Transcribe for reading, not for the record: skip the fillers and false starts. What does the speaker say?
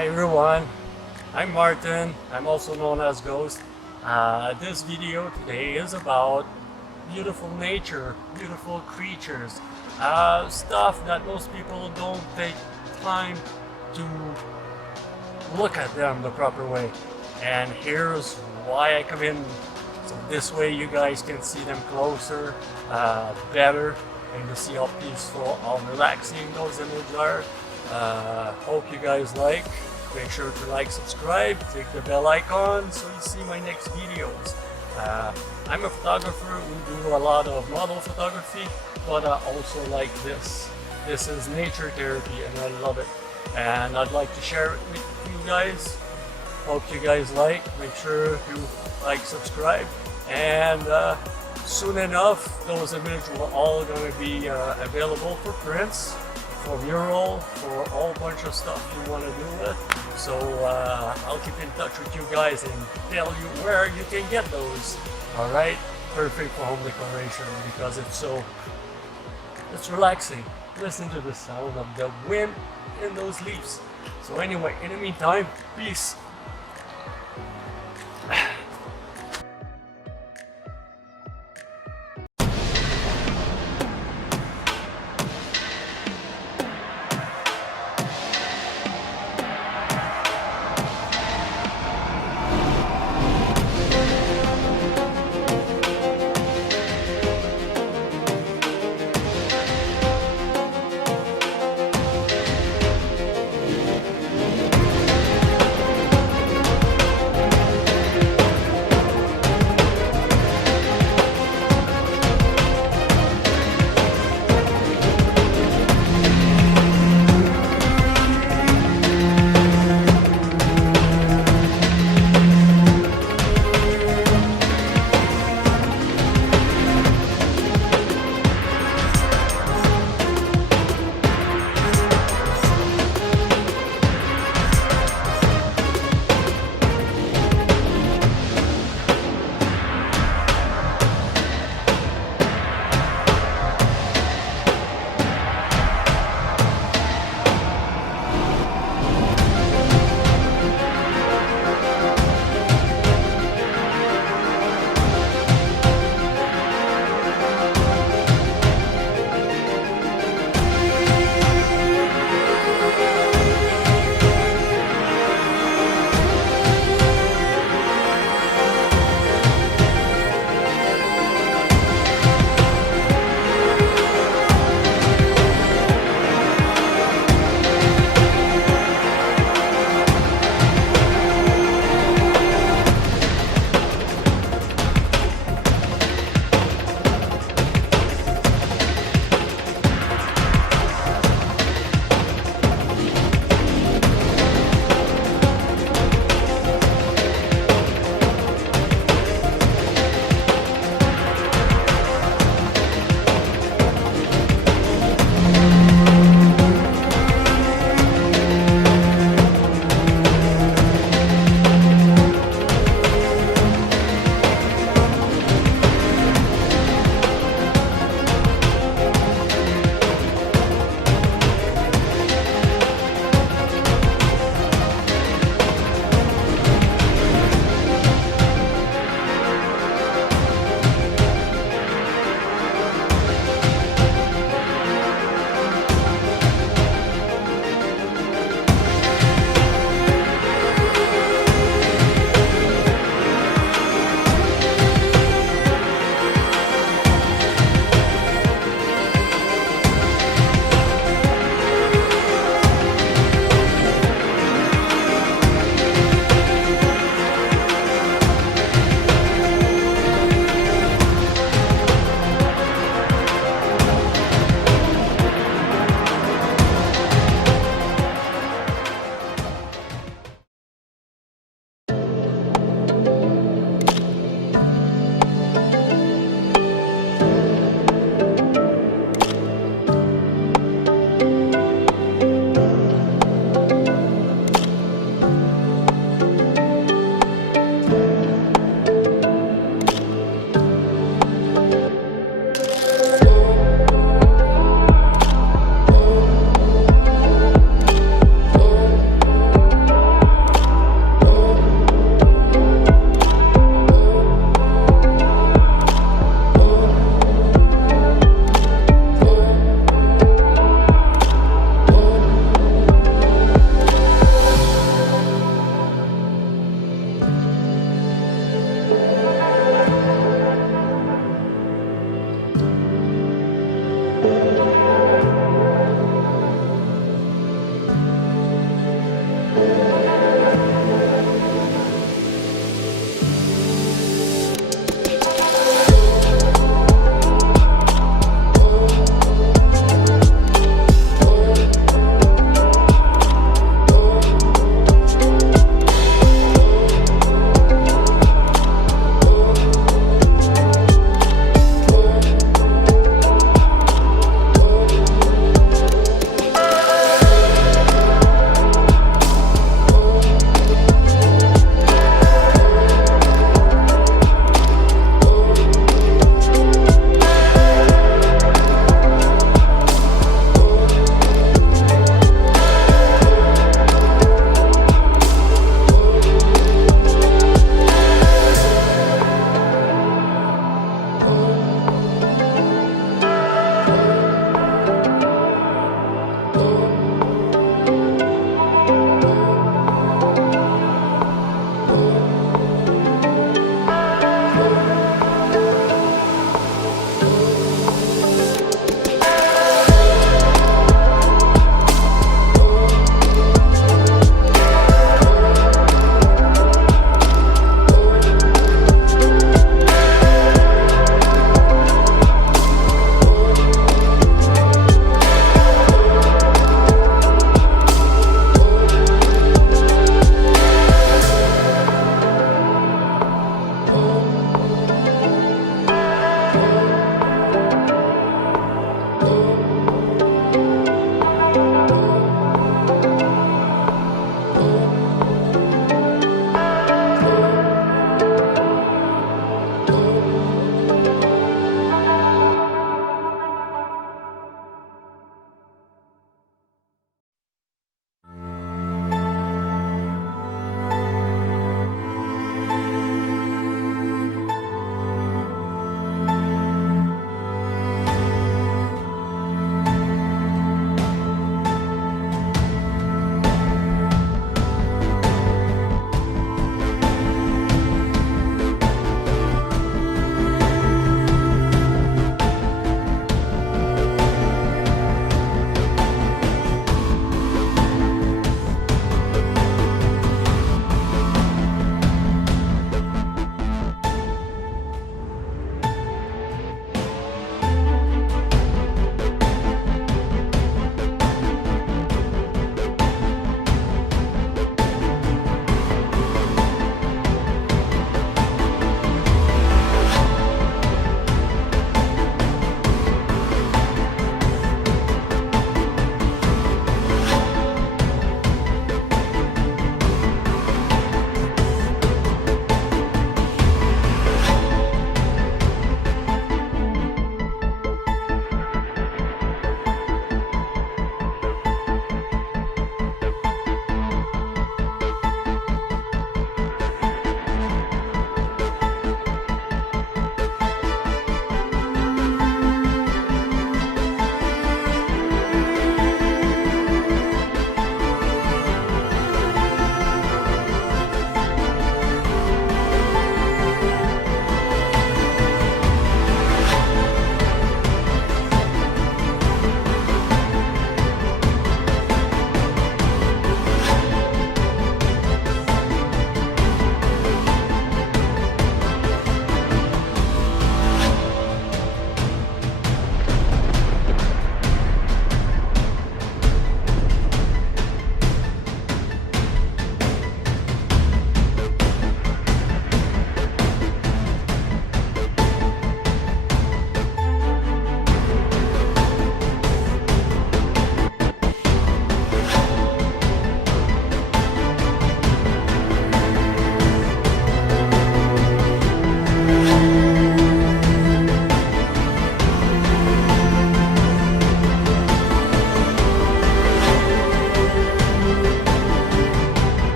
Hi everyone, I'm Martin. I'm also known as Ghost. This video today is about beautiful nature, beautiful creatures, stuff that most people don't take time to look at them the proper way. And here's why I come in. So this way you guys can see them closer, better, and you see how peaceful, how relaxing those images are. Hope you guys like. Make sure to like, subscribe, click the bell icon so you see my next videos. I'm a photographer who do a lot of model photography, but I also like this. This is nature therapy and I love it. And I'd like to share it with you guys. Hope you guys like. Make sure to like, subscribe, and soon enough those images will all going to be available for prints, for mural, for a whole bunch of stuff you want to do with. So I'll keep in touch with you guys and tell you where you can get those. Alright, perfect for home decoration because it's relaxing. Listen to the sound of the wind in those leaves. So anyway, in the meantime, peace.